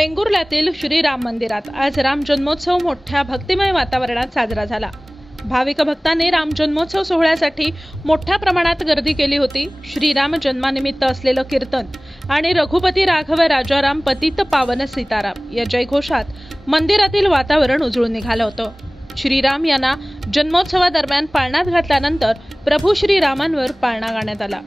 वेंगुर्ल्यातील श्रीराम मंदिरात आज राम जन्मोत्सव मोठ्या भक्तिमय वातावरणात साजरा झाला। भाविक भक्तांनी राम जन्मोत्सव सोहळ्यासाठी मोठ्या प्रमाणात गर्दी केली होती। श्रीराम जन्मानिमित्त असलेलं कीर्तन आणि रघुपती राघव राजाराम पतित पावन सीताराम या जयघोषात मंदिरातील वातावरण उजळून निघालं होतं। श्रीराम यांना जन्मोत्सवादरम्यान पाळण्यात घातल्यानंतर प्रभू श्रीरामांवर पाळणा गाण्यात आला।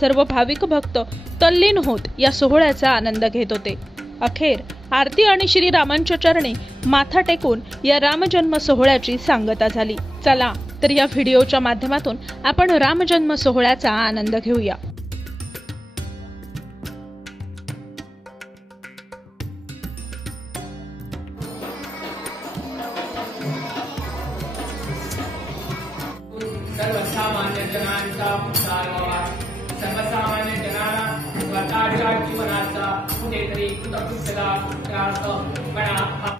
सर्व भाविक भक्त तल्लीन होत या सोहळ्याचा आनंद घेत होते। अखेर आरती आणि श्रीरामांच्या चरणी माथा टेकून या रामजन्म सोहळ्याची सांगता झाली। चला तर या व्हिडिओच्या माध्यमातून आपण रामजन्म सोहळ्याचा आनंद घेऊया। सर्वसामान्य जनांचा उद्धार व्हावा, सर्वसामान्य जनांना स्वतःच्या जीवनाचा कुठेतरी कृतकृत्यता त्रास म्हणा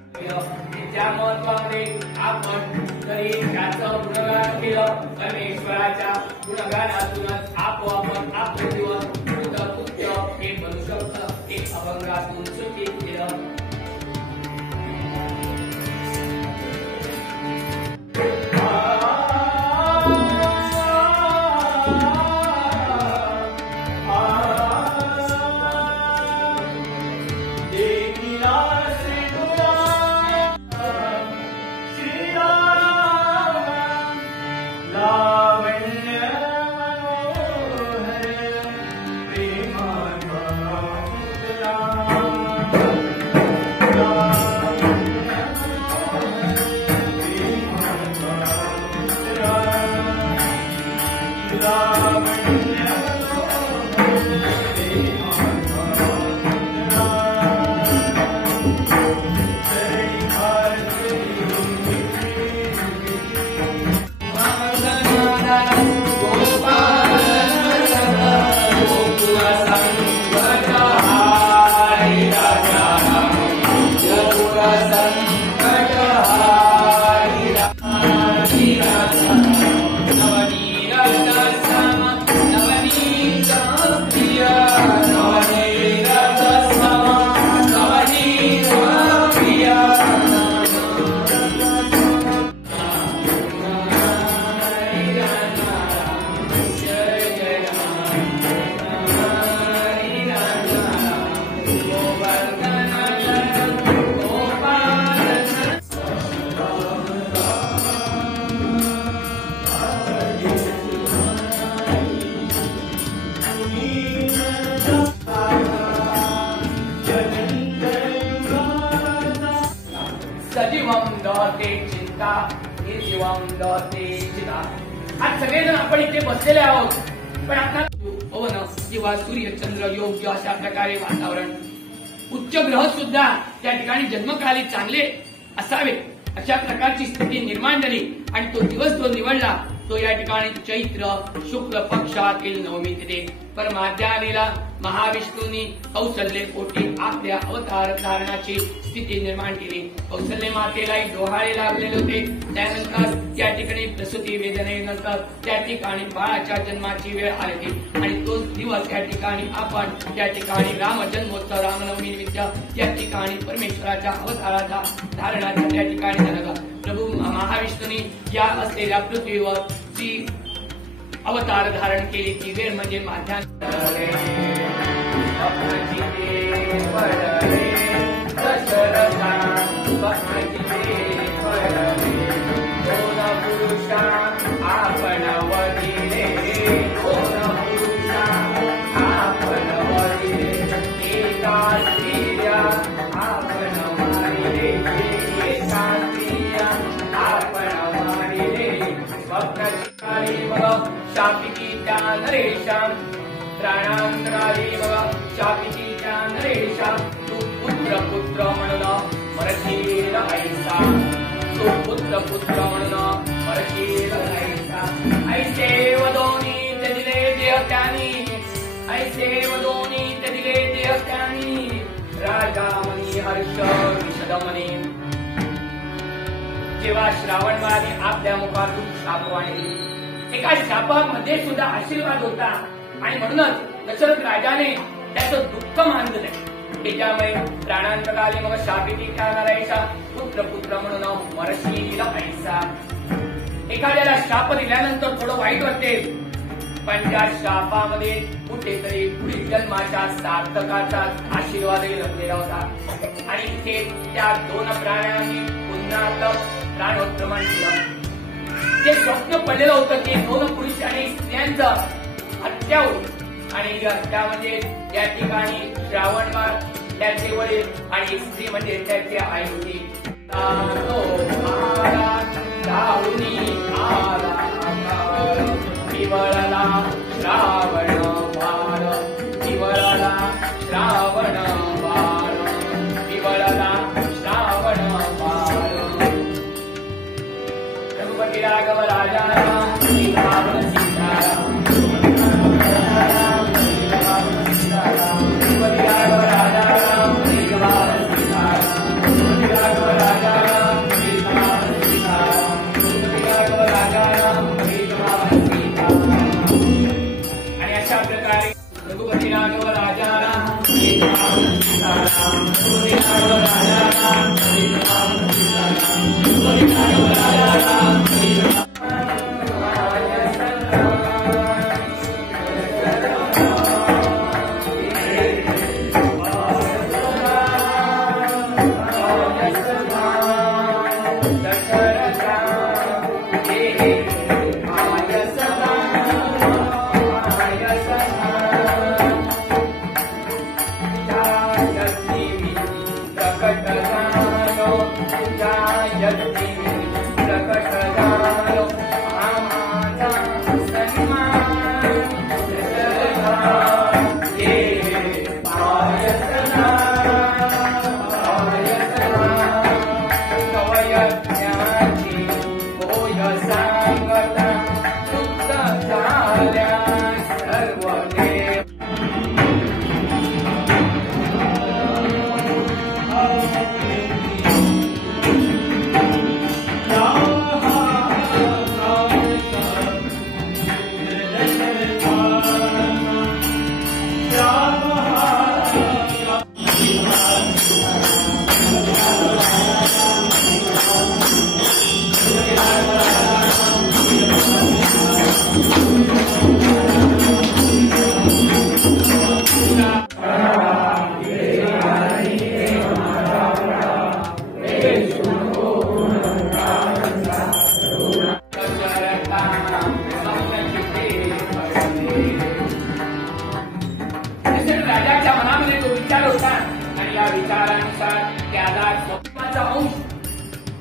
त्या महत्वामध्ये आपण जरी त्याचं गुणगान केलं, परमेश्वराच्या गुणगानातूनच आपण आपलं जीवन कृतकृत्य हे बनू शकतं। एक अभंगातून सूचित केलं। आज सगळेजण आपण इथे बसलेले आहोत, पण आता पवन किंवा सूर्य चंद्र योग्य अशा प्रकारे वातावरण, उच्च ग्रह सुद्धा त्या ठिकाणी जन्मकाली चांगले असावे अशा प्रकारची स्थिती निर्माण झाली आणि तो दिवस जो निवडला तो या ठिकाणी चैत्र शुक्ल पक्षातील नवमी तिथे परमाध्यानेला महाविष्णूंनी कौसल्य पोटी आपल्या अवतार धारणाची स्थिती निर्माण केली। कौसल्य मातेलाही डोहाळे लागलेले होते। त्यानंतर त्या ठिकाणी प्रसूती वेदनेनंतर त्या ठिकाणी बाळाच्या जन्माची वेळ आली आणि तोच दिवस त्या ठिकाणी आपण त्या ठिकाणी राम जन्मोत्सव रामनवमी निमित्त या ठिकाणी परमेश्वराच्या अवताराचा धारणाचा त्या ठिकाणी झाला। प्रभू महाविष्णूंनी या असलेल्या पृथ्वीवर जी अवतार धारण केली ती वेळ म्हणजे माध्यान्ह। शापिकीच्या नरेशाम त्राणांतरादेव शापिकीच्या नरेशाम तू पुत्र पुत्र म्हणून मरशील ऐसा, तू पुत्र पुत्र म्हणून मरशील ऐसा। ऐसे वदोनी ते दिले देह त्यानी, ऐसे वदोनी ते दिले देह त्यानी, राजा मनी हर्ष विशदमनी। जेव्हा श्रावणबाळाने आपल्या मुखातून शापवाणी दिली, एका शापामध्ये सुद्धा आशीर्वाद होता आणि म्हणूनच दशरथ राजाने त्याचं दुःख मानलं नाही। त्याच्यामुळे प्राणांतकाले मग शापिती नरायचा पुत्र पुत्र म्हणून मरशील ऐसा. एखाद्याला शाप दिल्यानंतर थोडं वाईट वाटते, पण त्या शापामध्ये कुठेतरी पुढील जन्माच्या सार्थकाचा आशीर्वादही रचलेला होता. आणि इथे त्या दोन प्राण्यांनी पुन्हा आपलं प्राणोत्क्रमण केलं. जे स्वप्न पडलेलं होतं ते दोन पुरुष आणि स्त्रियांचं हत्या होती. आणि ही हत्या म्हणजे या ठिकाणी श्रावणबाळ त्याचे वडील आणि स्त्री म्हणजे त्याची आई होती. दिवळला श्रावण बाळ, दिवळला श्रावण बाळ, दिवळला श्रावण बाळ. रघुपती राघव राजा सीताराम.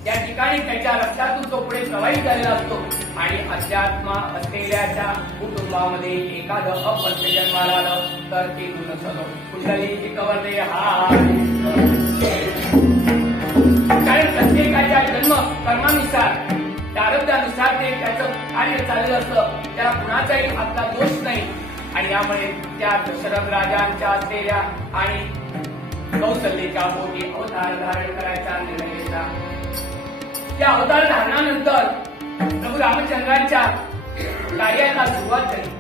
त्या ठिकाणी त्याच्या लक्षातून तो पुढे प्रवाहित झालेला असतो. आणि अध्यात्म असलेल्याच्या कुटुंबामध्ये एखादं अपत्य जन्माला आलं तर ते नसतं. कुठल्याही कवरले कारण प्रत्येकाच्या जन्म कर्मानुसार प्रारब्धानुसार ते त्याचं कार्य चाललेलं असतं. त्याला कुणाचाही आपला दोष नाही. आणि यामुळे त्या दशरथ राजांच्या असलेल्या आणि कौशल्याच्या पोटी अवतार धारण करायचा निर्णय घेतला. त्या अवतार धारणानंतर प्रभू रामचंद्रांच्या कार्याला सुरुवात झाली.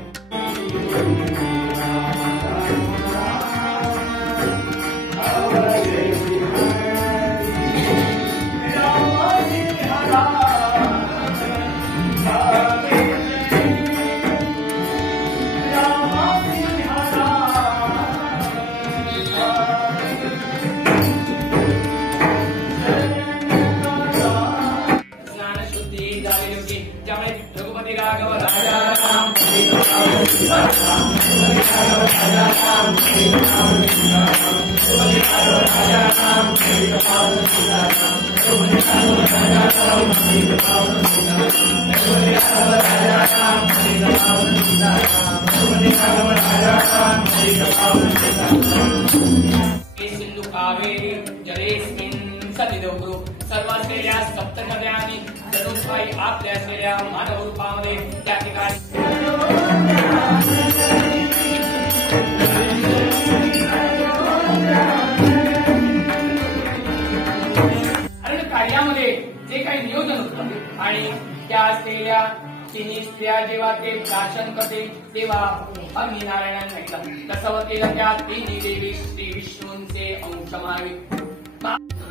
सिंधु कावेरी जलेस्मिन् सन्निधौ सर्वाश्रेया सप्तनद्यांनी जनुकाई आपल्या असलेल्या मानव रूपामध्ये त्या ठिकाणी कार्यामध्ये जे काही नियोजन होतं आणि त्या असलेल्या तिन्ही स्त्रिया जेव्हा ते प्राशन करते तेव्हा अग्निनारायणाने सांगितलं तसं केलं त्या तिन्ही देवी श्री विष्णूंचे अंश मानवी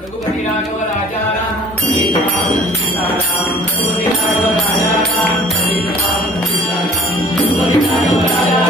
रघुपती राघव राजा राम रघुपती राघव राजा राम रघुपती राघव राजा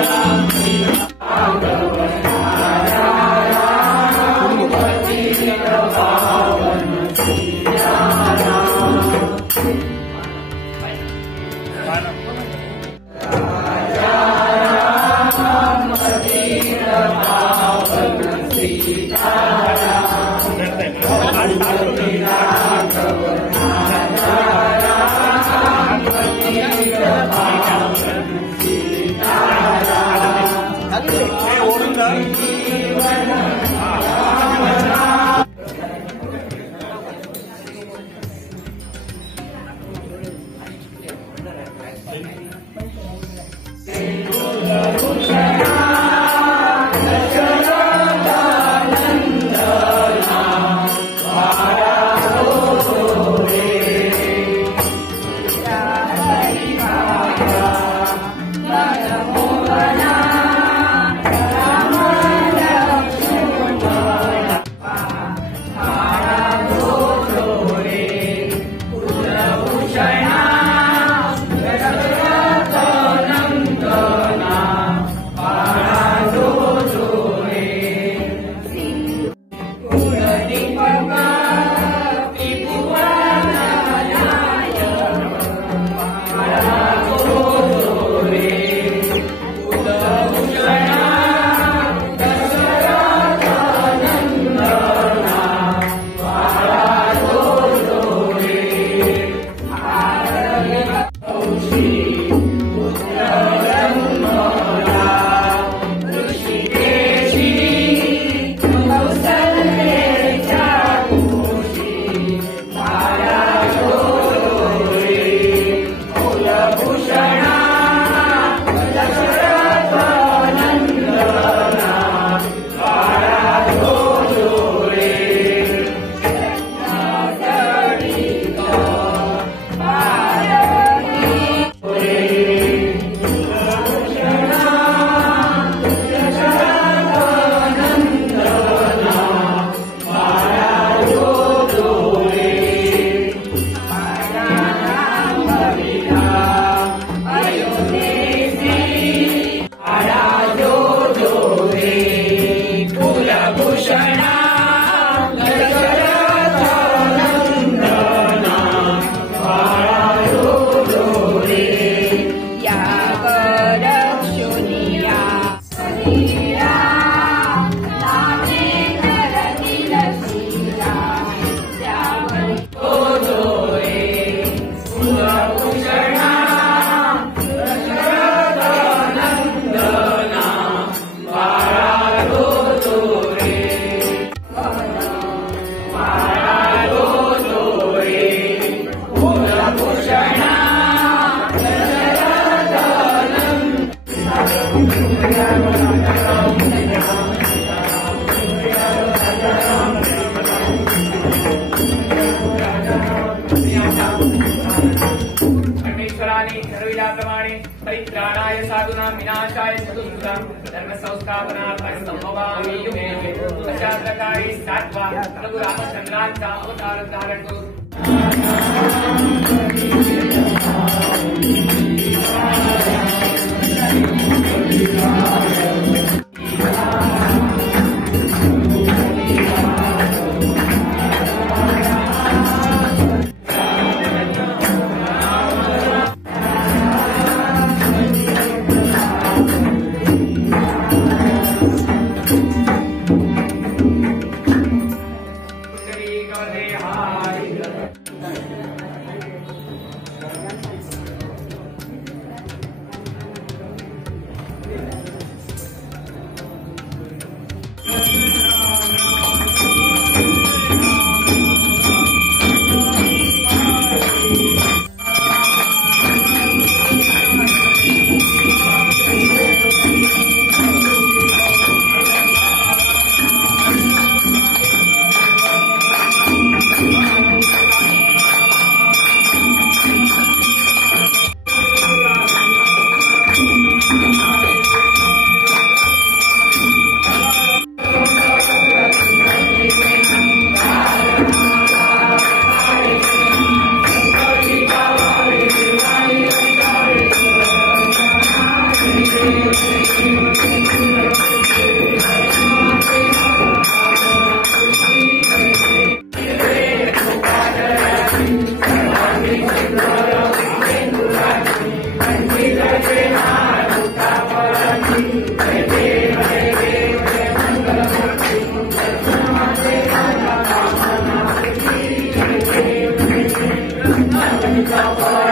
परमेश्वराने ठरविल्याप्रमाणे परित्राणाय साधूनां विनाशाय चतुर्भुजां धर्म संस्थापनार्थं संभवामि युगे युगे अशा प्रकारे सातवा प्रभू रामचंद्रांचा अवतार धारण करून Bye.